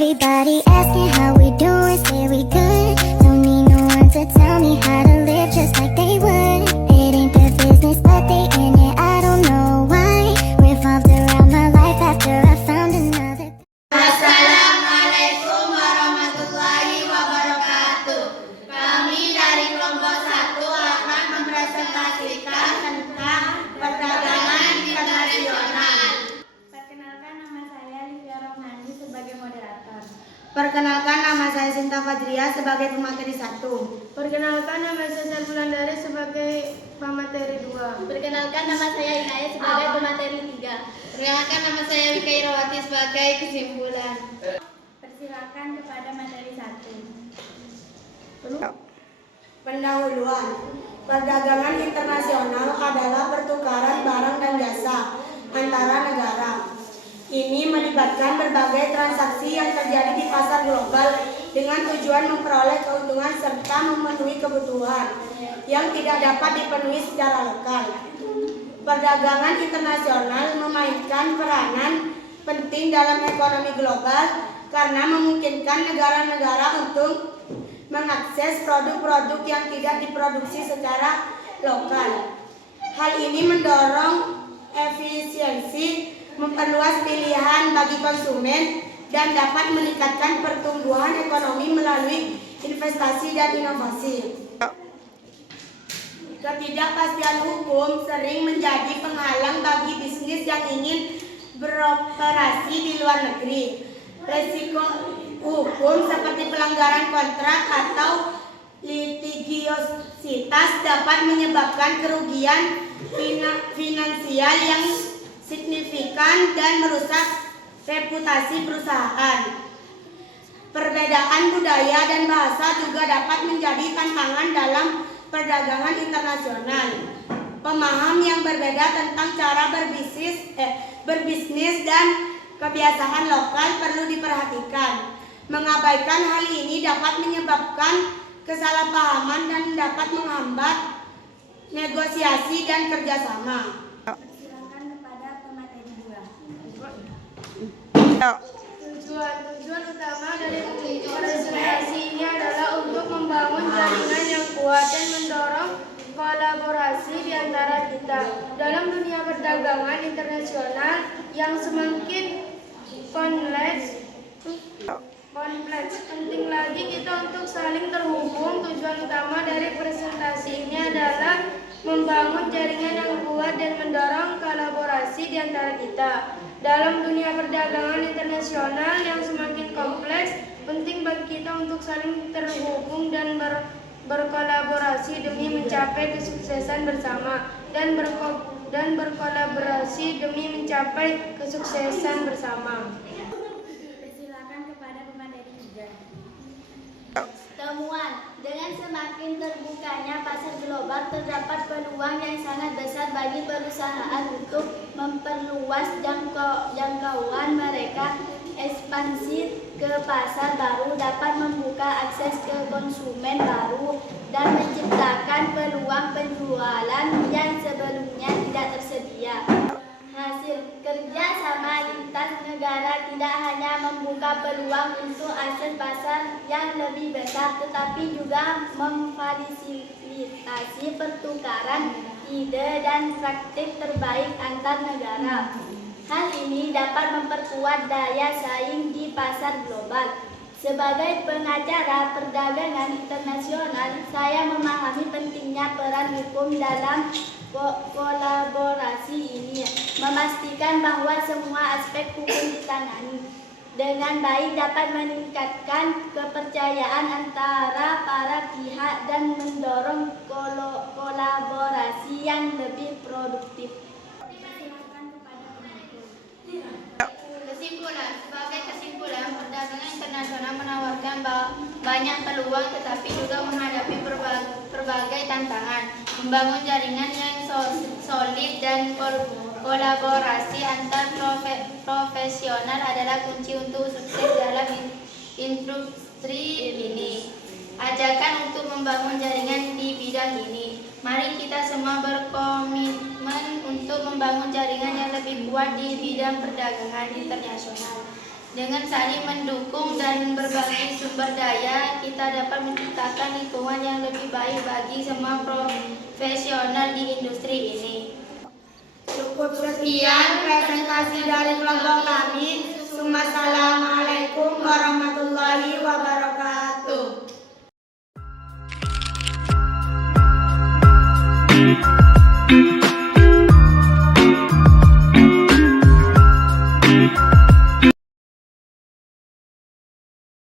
Everybody asking how we doing, say we good. Don't need no one to tell me how to live just like they would. It ain't their business, but they in it, I don't know why. Revolved around my life after I found another. Assalamualaikum warahmatullahi wabarakatuh. Kami dari kelompok 1 akan mempresentasikan tentang perdagangan internasional. Perkenalkan, nama saya Livia Rohmani sebagai moderator. Perkenalkan, nama saya Sinta Fajriah sebagai pemateri 1. Perkenalkan, nama saya Sarbulandari sebagai pemateri 2. Perkenalkan, nama saya Inaya sebagai pemateri 3. Perkenalkan, nama saya Wika Irawati sebagai kesimpulan. Persilakan kepada materi 1. Pendahuluan. Perdagangan internasional adalah pertukaran barang dan jasa antara negara. Ini melibatkan berbagai transaksi yang terjadi di pasar global dengan tujuan memperoleh keuntungan serta memenuhi kebutuhan yang tidak dapat dipenuhi secara lokal. Perdagangan internasional memainkan peranan penting dalam ekonomi global karena memungkinkan negara-negara untuk mengakses produk-produk yang tidak diproduksi secara lokal. Hal ini mendorong efisiensi, memperluas pilihan bagi konsumen, dan dapat meningkatkan pertumbuhan ekonomi melalui investasi dan inovasi. Ketidakpastian hukum sering menjadi penghalang bagi bisnis yang ingin beroperasi di luar negeri. Risiko hukum seperti pelanggaran kontrak atau litigiositas dapat menyebabkan kerugian finansial yang signifikan dan merusak reputasi perusahaan. Perbedaan budaya dan bahasa juga dapat menjadi tantangan dalam perdagangan internasional. Pemahaman yang berbeda tentang cara berbisnis dan kebiasaan lokal perlu diperhatikan. Mengabaikan hal ini dapat menyebabkan kesalahpahaman dan dapat menghambat negosiasi dan kerjasama. Tujuan utama dari presentasi ini adalah untuk membangun jaringan yang kuat dan mendorong kolaborasi di antara kita dalam dunia perdagangan internasional yang semakin kompleks. Penting lagi kita untuk saling terhubung. Tujuan utama dari presentasi ini adalah membangun jaringan yang kuat dan mendorong kolaborasi di antara kita dalam dunia perdagangan internasional yang semakin kompleks. Penting bagi kita untuk saling terhubung dan berkolaborasi demi mencapai kesuksesan bersama dan berkolaborasi demi mencapai kesuksesan bersama. Persilakan kepada pemateri 3. Temuan, dengan semakin terbukanya pasar global terdapat peluang yang sangat besar bagi perusahaan untuk memperluas jangkauan mereka. Ekspansi ke pasar baru dapat membuka akses ke konsumen baru dan menciptakan peluang penjualan yang sebelumnya tidak tersedia. Hasil kerja sama lintas negara tidak hanya membuka peluang untuk akses pasar yang lebih besar, tetapi juga memfasilitasi pertukaran ide dan praktik terbaik antar negara. Hal ini dapat memperkuat daya saing di pasar global. Sebagai pengacara perdagangan internasional, saya memahami pentingnya peran hukum dalam kolaborasi ini, memastikan bahwa semua aspek hukum ditangani dengan baik dapat meningkatkan kepercayaan antara para pihak dan mendorong kolaborasi yang lebih produktif. Sebagai kesimpulan, perdagangan internasional menawarkan banyak peluang tetapi juga menghadapi berbagai tantangan. Membangun jaringan yang solid dan kolaborasi antar profesional adalah kunci untuk sukses dalam industri ini. Ajakan untuk membangun jaringan di bidang ini. Mari kita semua berkomitmen untuk membangun jaringan yang lebih kuat di bidang perdagangan internasional dengan saling mendukung dan berbagi sumber daya, kita dapat menciptakan lingkungan yang lebih baik bagi semua profesional di industri ini. Cukup sekian presentasi dari kelompok kami. Wassalamualaikum